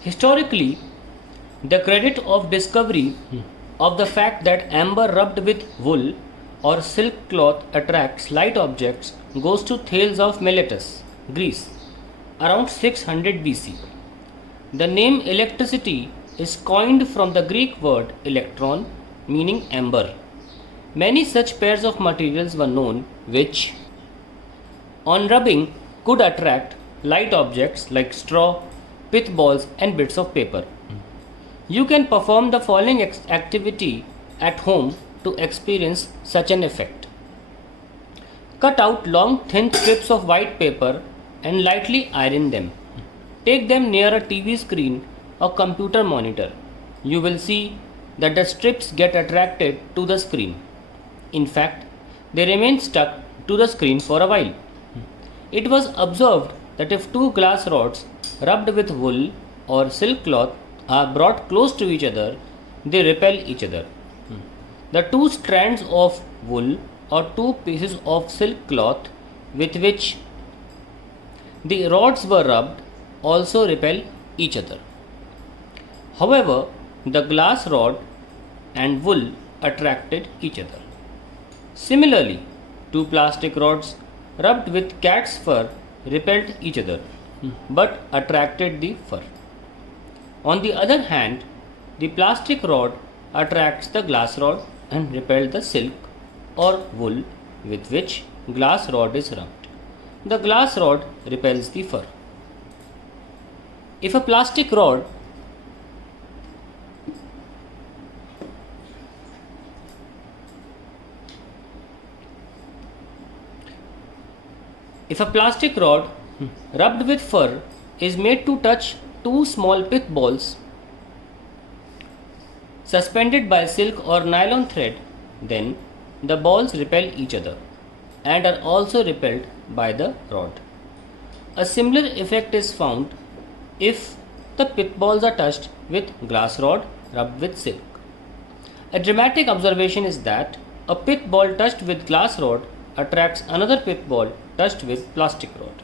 Historically, the credit of discovery of the fact that amber rubbed with wool or silk cloth attracts light objects goes to Thales of Miletus, Greece, around 600 BC. The name electricity is coined from the Greek word electron, meaning amber. Many such pairs of materials were known which, on rubbing, could attract light objects like straw, pith balls, and bits of paper. You can perform the following activity at home to experience such an effect. Cut out long thin strips of white paper and lightly iron them. Take them near a TV screen or computer monitor. You will see that the strips get attracted to the screen. In fact, they remain stuck to the screen for a while. It was observed that if two glass rods rubbed with wool or silk cloth are brought close to each other, they repel each other. The two strands of wool or two pieces of silk cloth with which the rods were rubbed also repel each other. However, the glass rod and wool attracted each other. Similarly, two plastic rods rubbed with cat's fur repelled each other but attracted the fur. On the other hand, the plastic rod attracts the glass rod and repels the silk or wool with which glass rod is rubbed. The glass rod repels the fur. If a plastic rod rubbed with fur is made to touch two small pith balls suspended by silk or nylon thread, then the balls repel each other and are also repelled by the rod. A similar effect is found if the pith balls are touched with glass rod rubbed with silk. A dramatic observation is that a pith ball touched with glass rod attracts another pith ball touched with plastic rod.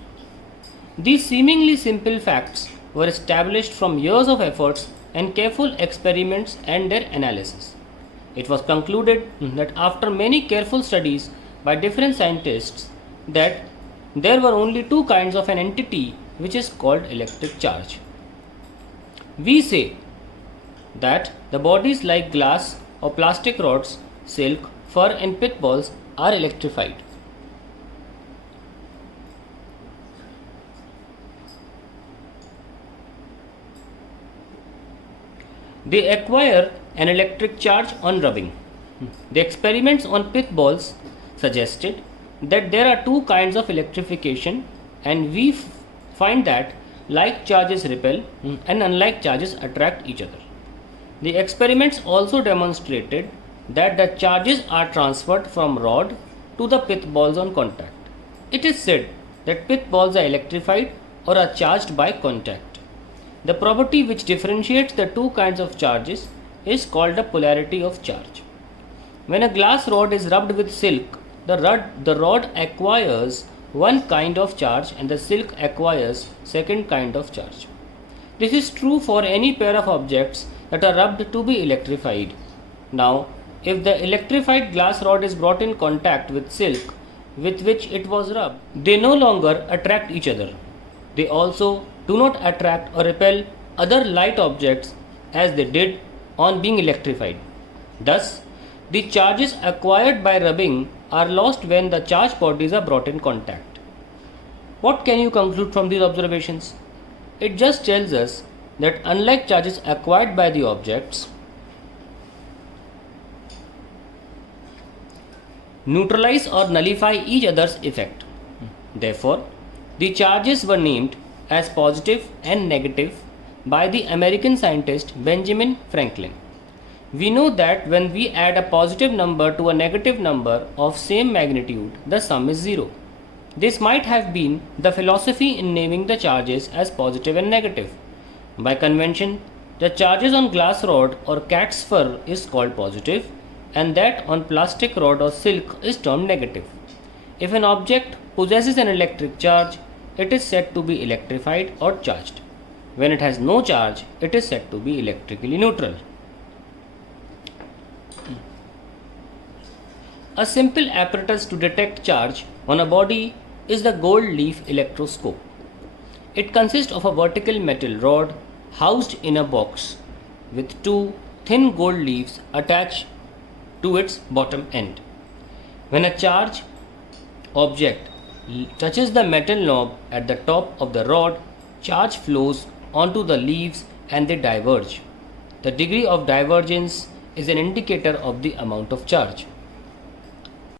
These seemingly simple facts were established from years of efforts and careful experiments and their analysis. It was concluded that after many careful studies by different scientists that there were only two kinds of an entity which is called electric charge. We say that the bodies like glass or plastic rods, silk, fur and pith balls are electrified. They acquire an electric charge on rubbing. The experiments on pith balls suggested that there are two kinds of electrification, and we find that like charges repel and unlike charges attract each other. The experiments also demonstrated that the charges are transferred from rod to the pith balls on contact. It is said that pith balls are electrified or are charged by contact. The property which differentiates the two kinds of charges is called the polarity of charge. When a glass rod is rubbed with silk, the rod acquires one kind of charge and the silk acquires second kind of charge. This is true for any pair of objects that are rubbed to be electrified. Now, if the electrified glass rod is brought in contact with silk with which it was rubbed, they no longer attract each other. They also do not attract or repel other light objects as they did on being electrified. Thus, the charges acquired by rubbing are lost when the charged bodies are brought in contact. What can you conclude from these observations? It just tells us that unlike charges acquired by the objects, neutralize or nullify each other's effect. Therefore, the charges were named as positive and negative by the American scientist Benjamin Franklin. We know that when we add a positive number to a negative number of same magnitude, the sum is 0. This might have been the philosophy in naming the charges as positive and negative. By convention, the charges on glass rod or cat's fur is called positive and that on plastic rod or silk is termed negative. If an object possesses an electric charge, it is said to be electrified or charged. When it has no charge, it is said to be electrically neutral. A simple apparatus to detect charge on a body is the gold leaf electroscope. It consists of a vertical metal rod housed in a box with two thin gold leaves attached to its bottom end. When a charge object touches the metal knob at the top of the rod, charge flows onto the leaves and they diverge. The degree of divergence is an indicator of the amount of charge.